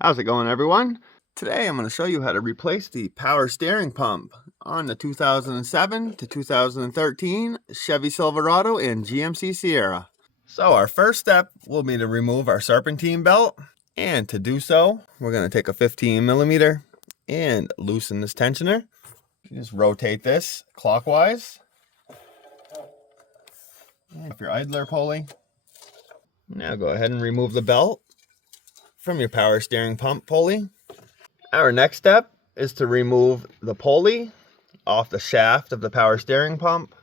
How's it going, everyone? Today I'm going to show you how to replace the power steering pump on the 2007 to 2013 Chevy Silverado and GMC Sierra. So our first step will be to remove our serpentine belt, and to do so we're going to take a 15mm and loosen this tensioner. You just rotate this clockwise. And your idler pulley. Now go ahead and remove the belt from your power steering pump pulley. Our next step is to remove the pulley off the shaft of the power steering pump.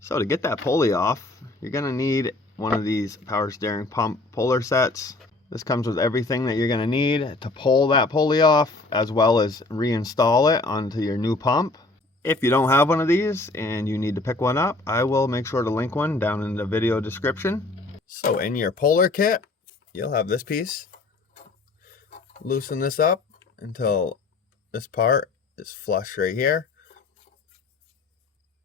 So to get that pulley off, you're going to need one of these power steering pump puller sets. This comes with everything that you're going to need to pull that pulley off, as well as reinstall it onto your new pump. If you don't have one of these and you need to pick one up, I will make sure to link one down in the video description. So in your puller kit, you'll have this piece. Loosen this up until this part is flush right here.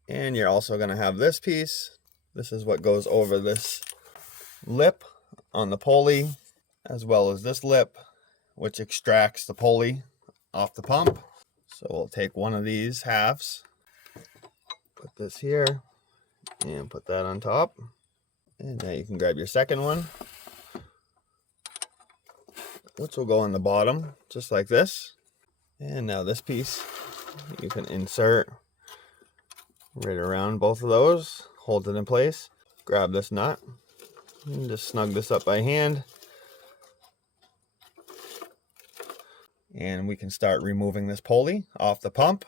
And you're also going to have this piece. This is what goes over this lip on the pulley, as well as this lip, which extracts the pulley off the pump. So we'll take one of these halves, put this here, and put that on top. And now you can grab your second one, which will go on the bottom, just like this. And now this piece, you can insert right around both of those, hold it in place, grab this nut, and just snug this up by hand. And we can start removing this pulley off the pump.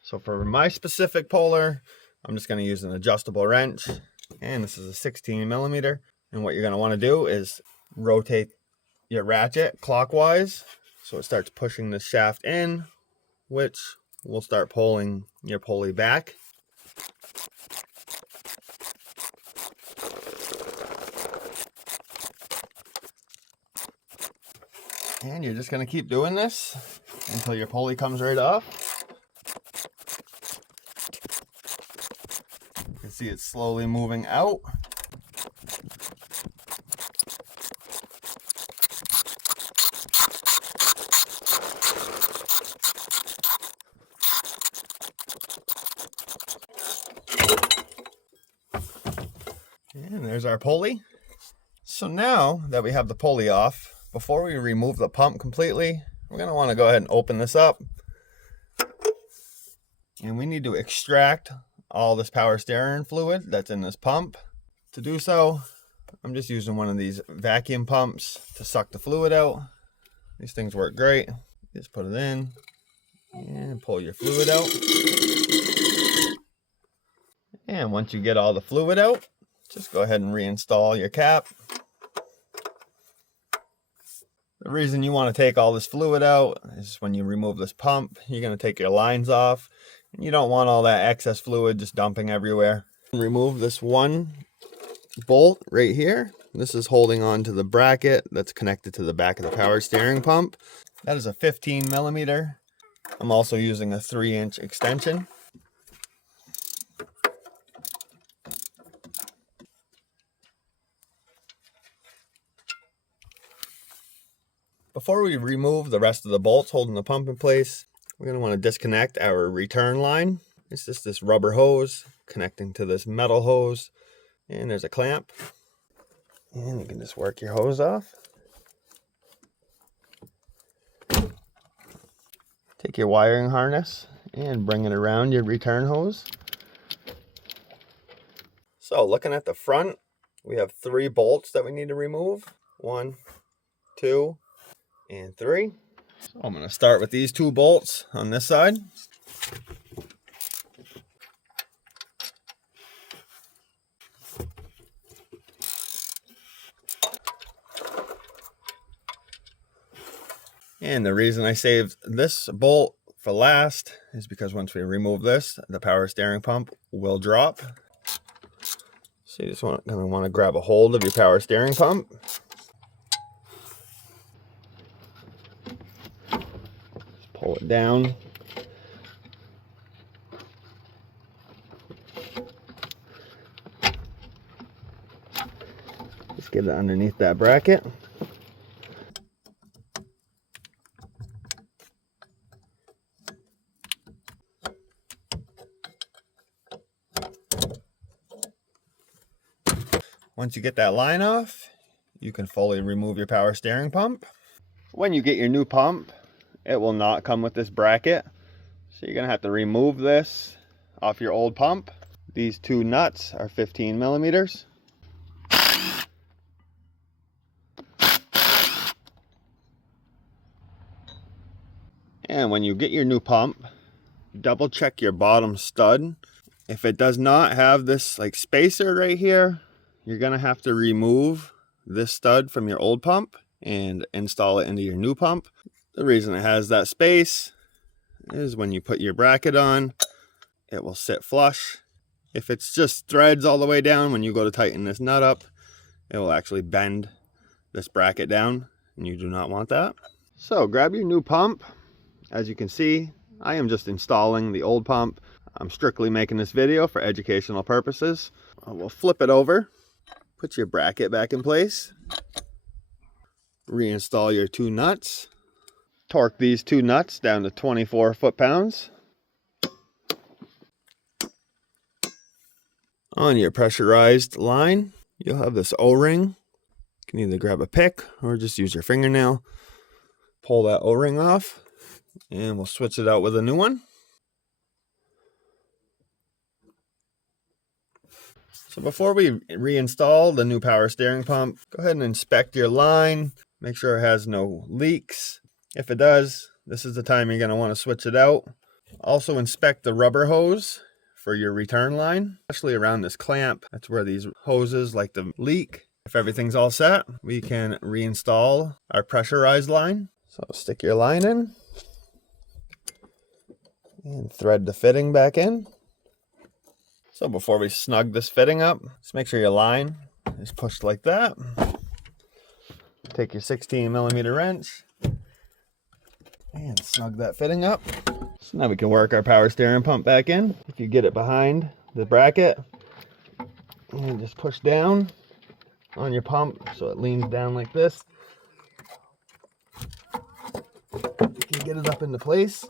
So for my specific puller, I'm just going to use an adjustable wrench, and this is a 16mm. And what you're going to want to do is rotate your ratchet clockwise so it starts pushing the shaft in, which will start pulling your pulley back. And you're just going to keep doing this until your pulley comes right off. You can see it's slowly moving out. And there's our pulley. So now that we have the pulley off, before we remove the pump completely, we're going to want to go ahead and open this up. And we need to extract all this power steering fluid that's in this pump. To do so, I'm just using one of these vacuum pumps to suck the fluid out. These things work great. Just put it in and pull your fluid out. And once you get all the fluid out, just go ahead and reinstall your cap. The reason you want to take all this fluid out is when you remove this pump, you're going to take your lines off. And you don't want all that excess fluid just dumping everywhere. Remove this one bolt right here. This is holding on to the bracket that's connected to the back of the power steering pump. That is a 15mm. I'm also using a 3-inch extension. Before we remove the rest of the bolts holding the pump in place, we're going to want to disconnect our return line. It's just this rubber hose connecting to this metal hose, and there's a clamp. And you can just work your hose off. Take your wiring harness and bring it around your return hose. So looking at the front, we have 3 bolts that we need to remove. 1, 2, and 3. So I'm going to start with these 2 bolts on this side. And the reason I saved this bolt for last is because once we remove this, the power steering pump will drop. So you just going to want to grab a hold of your power steering pump. Pull it down. Just get it underneath that bracket. Once you get that line off, you can fully remove your power steering pump. When you get your new pump, it will not come with this bracket. So you're gonna have to remove this off your old pump. These two nuts are 15 millimeters. And when you get your new pump, double check your bottom stud. If it does not have this like spacer right here, you're gonna have to remove this stud from your old pump and install it into your new pump. The reason it has that space is when you put your bracket on, it will sit flush. If it's just threads all the way down, when you go to tighten this nut up, it will actually bend this bracket down, and you do not want that. So grab your new pump. As you can see, I am just installing the old pump. I'm strictly making this video for educational purposes. We'll flip it over, put your bracket back in place, reinstall your two nuts, torque these two nuts down to 24 foot-pounds. On your pressurized line, you'll have this O-ring. You can either grab a pick or just use your fingernail. Pull that O-ring off, and we'll switch it out with a new one. So before we reinstall the new power steering pump, go ahead and inspect your line. Make sure it has no leaks. If it does, this is the time you're going to want to switch it out. Also inspect the rubber hose for your return line, especially around this clamp. That's where these hoses like to leak. If everything's all set, we can reinstall our pressurized line. So stick your line in and thread the fitting back in. So before we snug this fitting up, just make sure your line is pushed like that. Take your 16 millimeter wrench and snug that fitting up. So now we can work our power steering pump back in. If you get it behind the bracket and just push down on your pump so it leans down like this, you can get it up into place.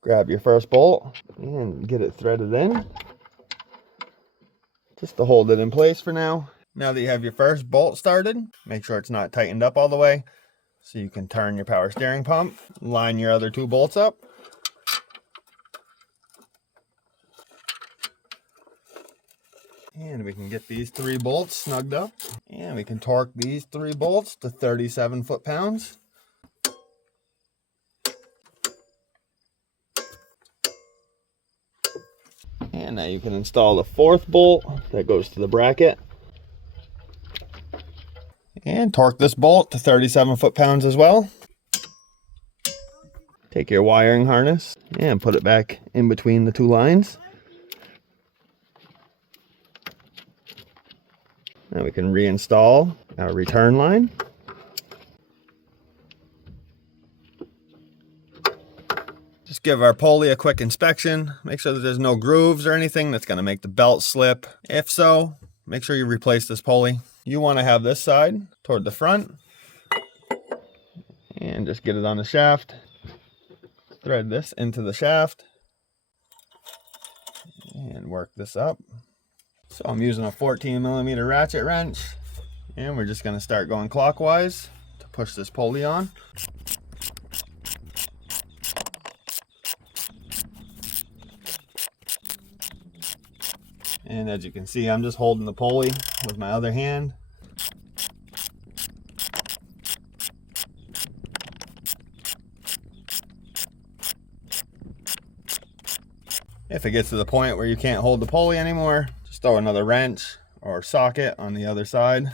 Grab your first bolt and get it threaded in, just to hold it in place for now. Now that you have your first bolt started, make sure it's not tightened up all the way, so you can turn your power steering pump. Line your other two bolts up. And we can get these three bolts snugged up. And we can torque these three bolts to 37 foot-pounds. And now you can install the fourth bolt that goes to the bracket. And torque this bolt to 37 foot-pounds as well. Take your wiring harness and put it back in between the two lines. Now we can reinstall our return line. Just give our pulley a quick inspection. Make sure that there's no grooves or anything that's going to make the belt slip. If so, make sure you replace this pulley. You want to have this side toward the front. And just get it on the shaft. Thread this into the shaft. And work this up. So I'm using a 14 millimeter ratchet wrench. And we're just going to start going clockwise to push this pulley on. And as you can see, I'm just holding the pulley with my other hand. If it gets to the point where you can't hold the pulley anymore, just throw another wrench or socket on the other side.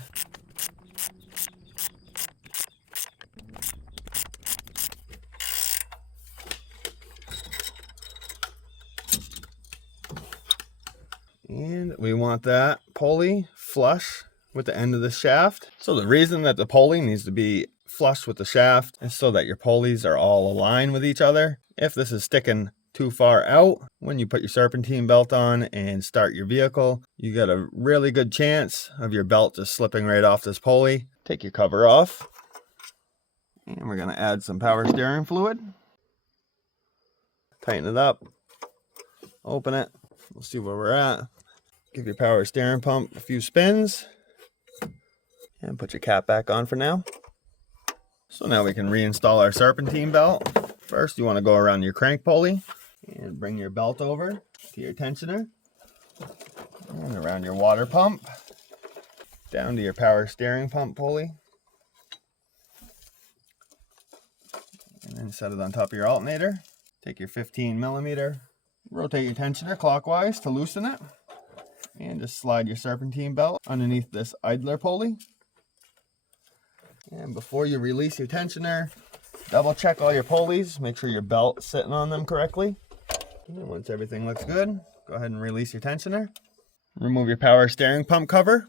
And we want that pulley flush with the end of the shaft. So the reason that the pulley needs to be flush with the shaft is so that your pulleys are all aligned with each other. If this is sticking too far out, when you put your serpentine belt on and start your vehicle, you got a really good chance of your belt just slipping right off this pulley. Take your cover off. And we're going to add some power steering fluid. Tighten it up. Open it. We'll see where we're at. Give your power steering pump a few spins. And put your cap back on for now. So now we can reinstall our serpentine belt. First, you want to go around your crank pulley and bring your belt over to your tensioner and around your water pump, down to your power steering pump pulley, and then set it on top of your alternator. Take your 15mm, rotate your tensioner clockwise to loosen it, and just slide your serpentine belt underneath this idler pulley. And before you release your tensioner, double check all your pulleys, make sure your belt's sitting on them correctly. And once everything looks good, go ahead and release your tensioner. Remove your power steering pump cover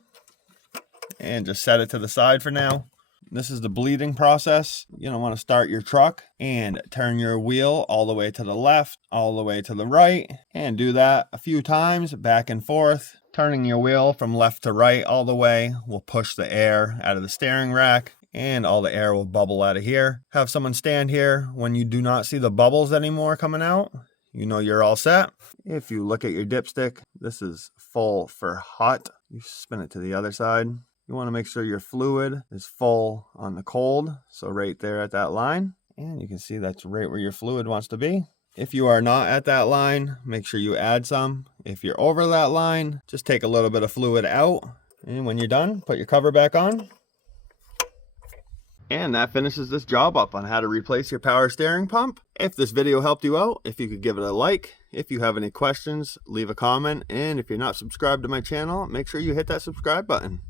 and just set it to the side for now. This is the bleeding process. You're gonna want to start your truck and turn your wheel all the way to the left, all the way to the right, and do that a few times back and forth. Turning your wheel from left to right all the way will push the air out of the steering rack, and all the air will bubble out of here. Have someone stand here when you do not see the bubbles anymore coming out. You know you're all set. If you look at your dipstick, this is full for hot. You spin it to the other side. You want to make sure your fluid is full on the cold. So right there at that line. And you can see that's right where your fluid wants to be. If you are not at that line, make sure you add some. If you're over that line, just take a little bit of fluid out. And when you're done, put your cover back on. And that finishes this job up on how to replace your power steering pump. If this video helped you out, if you could give it a like. If you have any questions, leave a comment. And if you're not subscribed to my channel, make sure you hit that subscribe button.